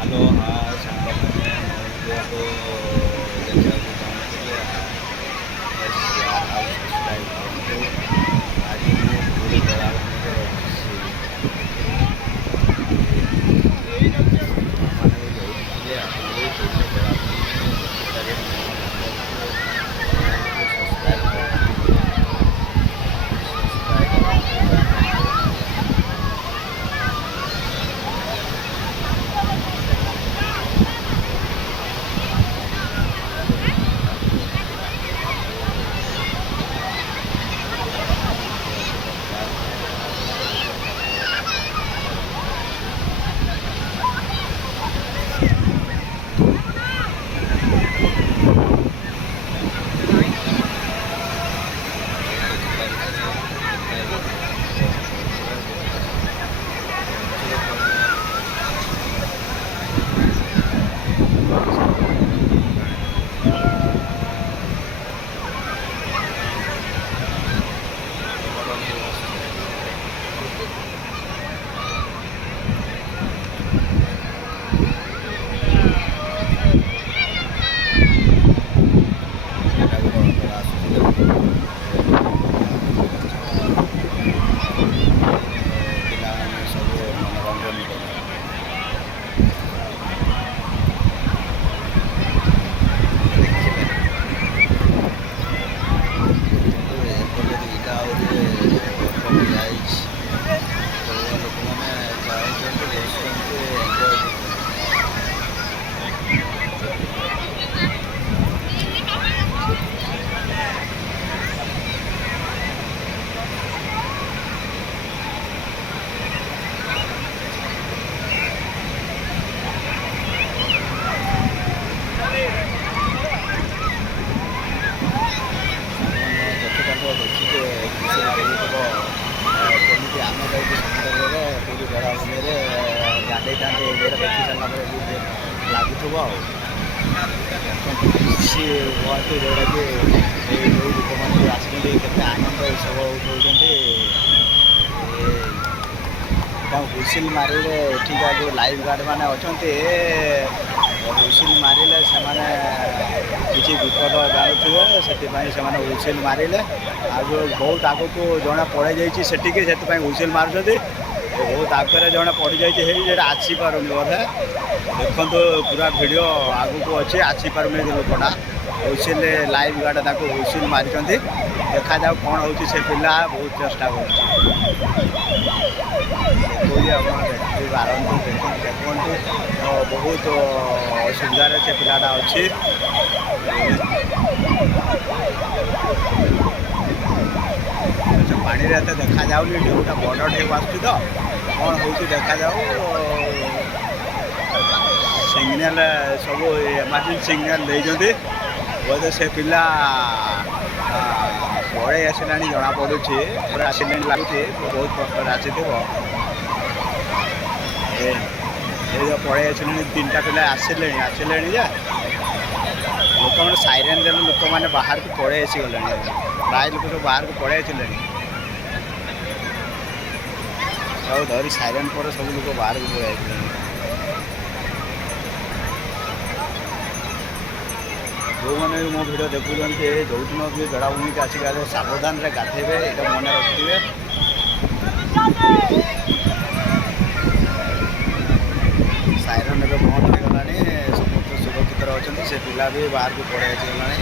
Hello ହଁ ସାଙ୍ଗମାନେ ଭିଡ଼ିଓକୁ ଦେଖିବାକୁ ଚାହୁଁଥିଲେ ସେୟାର ଆଉ ସବସ୍କ୍ରାଇବ୍ କରନ୍ତୁ। ଆଜି ମୁଁ ପୁରୀ ବେଳାଭୂମିରେ ଅଛି। ଆପଣମାନେ ବି ଯାଇଥିଲେ ଆସିଲେ ପୁରୀ ବେଳାଭୂମି ଦେଖିପାରିବେ। ଚ୍ୟାନେଲକୁ ସବସ୍କ୍ରାଇବ୍ କରିନାହାନ୍ତି ସବସ୍କ୍ରାଇବ୍ କରନ୍ତୁ, ଦେଖନ୍ତୁ। ପିଲାମାନେ ସବୁ ମନୋରଞ୍ଜନ କଲେ। ଏପଟେ ଦୁଇଟା ଆହୁରି ବଟ ଦିଆଯାଇଛି। ଲୋକମାନେ ଯାଉଛନ୍ତି ବସୁଛନ୍ତି ଏନ୍ଜୟ କରୁଛନ୍ତି। ଦେଖିକି ଖୁସି ଲାଗୁଥିବ କେମିତି ଆମେ ଯାଇକି ସମୁଦ୍ରରେ ପୁରୀ ବେଳାଭୂମିରେ ଗାଧେଇଥାନ୍ତି। ଏଇଟା ଦେଖି ସାରିଲା ପରେ ବି ଲାଗୁଥିବ ଆଉ ଖୁସି ହୁଅନ୍ତୁ, ଯେଉଁଟାକି ଏଇ ଯେଉଁ ଲୋକମାନେ ଯେଉଁ ଆସିଛନ୍ତି କେତେ ଆନନ୍ଦ ଉତ୍ସବ ଉଠଉଛନ୍ତି। ତାଙ୍କୁ ହୁଇସିଲ୍ ମାରିଲେ ଏଠିକା ଯେଉଁ ଲାଇଫ୍ ଗାର୍ଡ଼ ମାନେ ଅଛନ୍ତି ହୁଇସିଲ୍ ମାରିଲେ ସେମାନେ କିଛି ବିପଦ ଜାଣୁଥିବେ, ସେଥିପାଇଁ ସେମାନେ ହୁଇସିଲ୍ ମାରିଲେ। ଆଉ ଯେଉଁ ବହୁତ ଆଗକୁ ଜଣେ ପଳେଇ ଯାଇଛି ସେଠିକି, ସେଥିପାଇଁ ହୁଇସିଲ୍ ମାରୁଛନ୍ତି। ବହୁତ ଆଗରେ ଜଣେ ପଡ଼ିଯାଇଛି ହେଇ ଯେଟା ଆସିପାରୁନି ବୋଧେ। ଦେଖନ୍ତୁ ପୁରା ଭିଡ଼ିଓ ଆଗକୁ ଅଛି, ଆସିପାରୁନି ଲୋକଟା। ହୁଇସିଲ୍ ଲାଇଫ୍ ଗାର୍ଡ଼ ତାକୁ ହୁଇସିଲ୍ ମାରିଛନ୍ତି। ଦେଖାଯାଉ କ'ଣ ହେଉଛି। ସେ ପିଲା ବହୁତ ଚେଷ୍ଟା କରୁଛି। ଦେଖୁଛି ଆପଣ ଦେଖିପାରନ୍ତୁ, ଦେଖନ୍ତୁ ବହୁତ ଅସୁବିଧାରେ ସେ ପିଲାଟା ଅଛି। ସେ ପାଣିରେ ଏତେ ଦେଖାଯାଉନି, ଢେଉଟା ବଡ଼ ଢେଉ ଆସୁଛି ତ କ'ଣ ହେଉଛି ଦେଖାଯାଉ। ସିଗ୍ନାଲ ସବୁ ଏମର୍ଜେନ୍ସି ସିଗ୍ନାଲ ଦେଇଛନ୍ତି। ବୋଧେ ସେ ପିଲା ପଳେଇ ଆସିଲାଣି ଜଣାପଡ଼ୁଛି, ପରେ ଆସିଲାଣି ଲାଗୁଛି। ବହୁତ କଷ୍ଟରେ ଆସିଥିବ। ଏ ପଳେଇ ଆସିଲେଣି, ତିନିଟା ପିଲା ଆସିଲେଣି ଯେ ଲୋକମାନେ ସାଇରେନ୍ ଦେଲେ ଲୋକମାନେ ବାହାରକୁ ପଳେଇ ଆସିଗଲେଣି। ପ୍ରାୟ ଲୋକ ସବୁ ବାହାରକୁ ପଳେଇ ଆସିଲେଣି। ସବୁ ଧରି ସାଇରେନ୍ ପରେ ସବୁ ଲୋକ ବାହାରକୁ ପଳେଇ ଆସିଲେଣି। ଯେଉଁମାନେ ବି ମୋ ଭିଡ଼ିଓ ଦେଖୁଛନ୍ତି, ଯେଉଁଦିନ ବି ବେଳାଭୂମିକି ଆସିବାରେ ସାବଧାନରେ ଗାଧେଇବେ, ଏଇଟା ମନେ ରଖିଥିବେ। ସାଇରନ୍ ଏବେ ବନ୍ଦ ହୋଇଗଲାଣି, ସମସ୍ତେ ସୁରକ୍ଷିତରେ ଅଛନ୍ତି। ସେ ପିଲା ବି ବାହାରକୁ ପଳେଇ ଆସିଗଲାଣି।